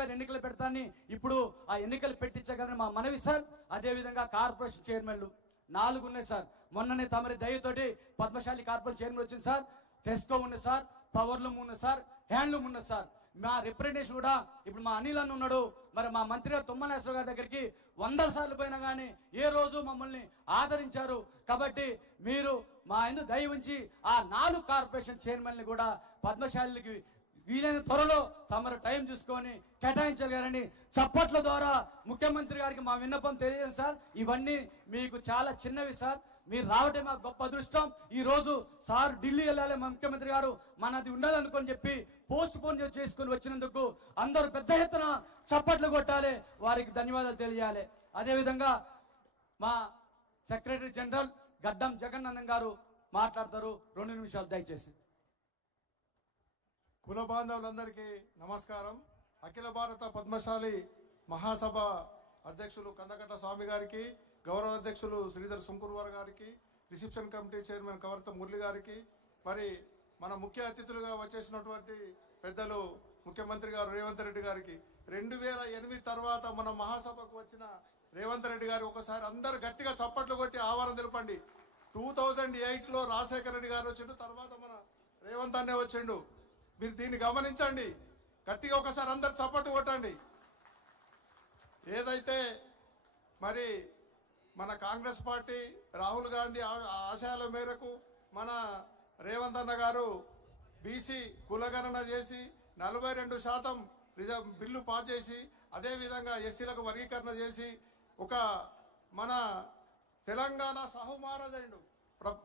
చెప్పారు ఎన్నికలు పెడతాన్ని, ఇప్పుడు ఆ ఎన్నికలు పెట్టించగలని మా మనవి సార్. అదేవిధంగా కార్పొరేషన్ చైర్మన్లు 4 ఉన్నాయి సార్. మొన్ననే తమరి దయతోటి పద్మశాలి కార్పొరేషన్ చైర్మన్ వచ్చింది సార్. టెస్కో ఉన్నది సార్, పవర్లూమ్ ఉన్నది సార్, హ్యాండ్లూమ్ ఉన్నది సార్. మా రిప్రజెంటేషన్ కూడా ఇప్పుడు మా అనిల్ అన్న ఉన్నాడు. మరి మా మంత్రి గారు తుమ్మనేశ్వర గారి దగ్గరికి 100 సార్లు పోయినా కానీ ఏ రోజు మమ్మల్ని ఆదరించారు. కాబట్టి మీరు మా ఎందుకు దయ ఉంచి ఆ 4 కార్పొరేషన్ చైర్మన్ని కూడా పద్మశాలికి వీలైన త్వరలో తమరు టైం చూసుకొని కేటాయించగలరని చప్పట్ల ద్వారా ముఖ్యమంత్రి గారికి మా విన్నపం తెలియదు సార్. ఇవన్నీ మీకు చాలా చిన్నవి సార్. మీరు రావటం మాకు గొప్ప అదృష్టం. ఈ రోజు సార్ ఢిల్లీ వెళ్ళాలి మా ముఖ్యమంత్రి గారు, మనది ఉండదనుకొని చెప్పి పోస్ట్ పోన్ చేసుకుని వచ్చినందుకు అందరూ పెద్ద ఎత్తున చప్పట్లు కొట్టాలి, వారికి ధన్యవాదాలు తెలియాలి. అదేవిధంగా మా సెక్రటరీ జనరల్ గడ్డం జగన్నాథం గారు మాట్లాడతారు. 2 నిమిషాలు దయచేసి. కుల బాంధవులందరికీ నమస్కారం. అఖిల భారత పద్మశాలి మహాసభ అధ్యక్షులు కందకట్ట స్వామి గారికి, గౌరవ అధ్యక్షులు శ్రీధర్ సుంకుర్వార్ గారికి, రిసెప్షన్ కమిటీ చైర్మన్ కవర్త మురళి గారికి, మరి మన ముఖ్య అతిథులుగా వచ్చేసినటువంటి పెద్దలు ముఖ్యమంత్రి గారు రేవంత్ రెడ్డి గారికి, 2008 తర్వాత మన మహాసభకు వచ్చిన రేవంత్ రెడ్డి గారు ఒకసారి అందరు గట్టిగా చప్పట్లు కొట్టి ఆహ్వానం తెలపండి. 2008లో రాజశేఖర రెడ్డి గారు వచ్చిండు, తర్వాత మన రేవంత్ అన్నే వచ్చిండు. మీరు దీన్ని గమనించండి, గట్టిగా ఒకసారి అందరు చప్పట్లు కొట్టండి. ఏదైతే మరి మన కాంగ్రెస్ పార్టీ రాహుల్ గాంధీ ఆశయాల మేరకు మన రేవంత్ అన్న గారు బీసీ కులగణన చేసి 42% బిల్లు పాస్ చేసి, అదేవిధంగా ఎస్సీలకు వర్గీకరణ చేసి ఒక మన తెలంగాణ సహుమారజైండు.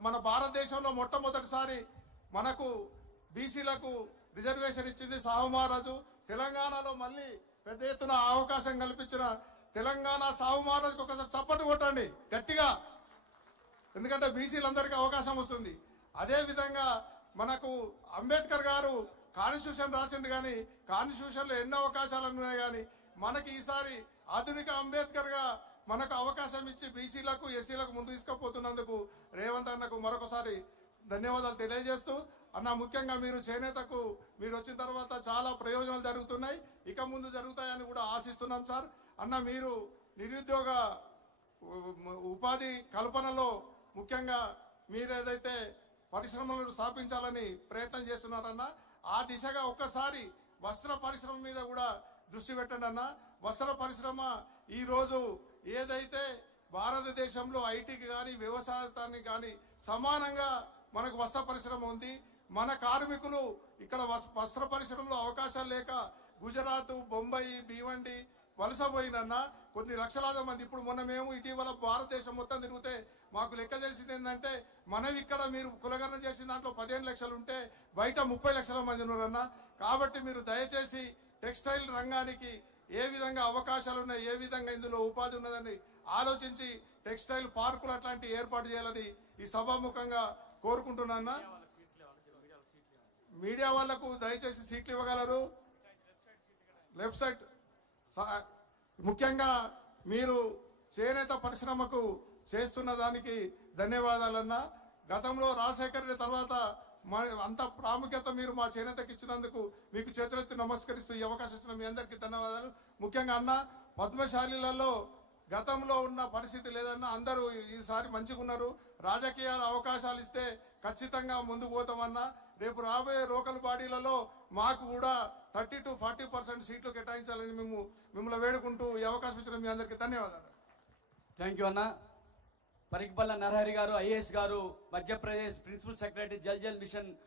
మన భారతదేశంలో మొట్టమొదటిసారి మనకు బీసీలకు రిజర్వేషన్ ఇచ్చింది సాహుమహారాజు. తెలంగాణలో మళ్ళీ పెద్ద ఎత్తున అవకాశం కల్పించిన తెలంగాణ సాహుమహారాజుకు ఒకసారి చప్పట్లు కొట్టండి గట్టిగా, ఎందుకంటే బీసీలందరికీ అవకాశం వస్తుంది. అదేవిధంగా మనకు అంబేద్కర్ గారు కాన్స్టిట్యూషన్ రాసింది, కానీ కాన్స్టిట్యూషన్లో ఎన్నో అవకాశాలు ఉన్నాయి, కానీ మనకి ఈసారి ఆధునిక అంబేద్కర్ గా మనకు అవకాశం ఇచ్చి బీసీలకు ఎస్సీలకు ముందు తీసుకుపోతున్నందుకు రేవంత్ అన్నకు మరొకసారి ధన్యవాదాలు తెలియజేస్తూ, అన్న ముఖ్యంగా మీరు చేనేతకు మీరు వచ్చిన తర్వాత చాలా ప్రయోజనాలు జరుగుతున్నాయి, ఇక ముందు జరుగుతాయని కూడా ఆశిస్తున్నాం సార్. అన్న మీరు నిరుద్యోగ ఉపాధి కల్పనలో ముఖ్యంగా మీరు ఏదైతే పరిశ్రమలను స్థాపించాలని ప్రయత్నం చేస్తున్నారన్న, ఆ దిశగా ఒక్కసారి వస్త్ర పరిశ్రమ మీద కూడా దృష్టి పెట్టండి అన్న. వస్త్ర పరిశ్రమ ఈరోజు ఏదైతే భారతదేశంలో ఐటీకి కానీ వ్యవసాయానికి కానీ సమానంగా మనకు వస్త్ర పరిశ్రమ ఉంది. మన కార్మికులు ఇక్కడ వస్త్ర పరిశ్రమలో అవకాశాలు లేక గుజరాత్, బొంబాయి, భీవండి వలసపోయిందన్న కొన్ని లక్షలాది మంది. ఇప్పుడు మొన్న మేము ఇటీవల భారతదేశం మొత్తం తిరిగితే మాకు లెక్క తెలిసింది ఏంటంటే, మనం ఇక్కడ మీరు కులగణన చేసిన దాంట్లో 15 లక్షలు ఉంటే బయట 30 లక్షల మంది ఉన్నారన్న. కాబట్టి మీరు దయచేసి టెక్స్టైల్ రంగానికి ఏ విధంగా అవకాశాలు ఉన్నాయి, ఏ విధంగా ఇందులో ఉపాధి ఉన్నదని ఆలోచించి టెక్స్టైల్ పార్కులు అట్లాంటివి ఏర్పాటు చేయాలని ఈ సభాముఖంగా కోరుకుంటున్నా. మీడియా వాళ్లకు దయచేసి సీట్లు ఇవ్వగలరు. లెఫ్ట్ సైడ్ ముఖ్యంగా మీరు చేనేత పరిశ్రమకు చేస్తున్న దానికి ధన్యవాదాలన్నా. గతంలో రాజశేఖర రెడ్డి తర్వాత అంత ప్రాముఖ్యత మీరు మా చేనేతకు ఇచ్చినందుకు మీకు చేతులెత్తి నమస్కరిస్తూ ఈ అవకాశం ఇచ్చిన మీ అందరికీ ధన్యవాదాలు. ముఖ్యంగా అన్న, పద్మశాలిలలో గతంలో ఉన్న పరిస్థితి లేదన్నా, అందరూ ఈసారి మంచిగా ఉన్నారు. రాజకీయాల అవకాశాలు ఇస్తే ఖచ్చితంగా ముందుకు పోతామన్నా. రేపు రాబోయే లోకల్ బాడీలలో మాకు కూడా 30 to 40% సీట్లు కేటాయించాలని మిమ్మల్ని వేడుకుంటూ ఈ అవకాశం ఇచ్చిన మీ అందరికీ ధన్యవాదాలు. థ్యాంక్ యూ అన్న. పరికిపల్ల నరహరి గారు, ఐఏఎస్ గారు, Madhya Pradesh principal secretary Jal machine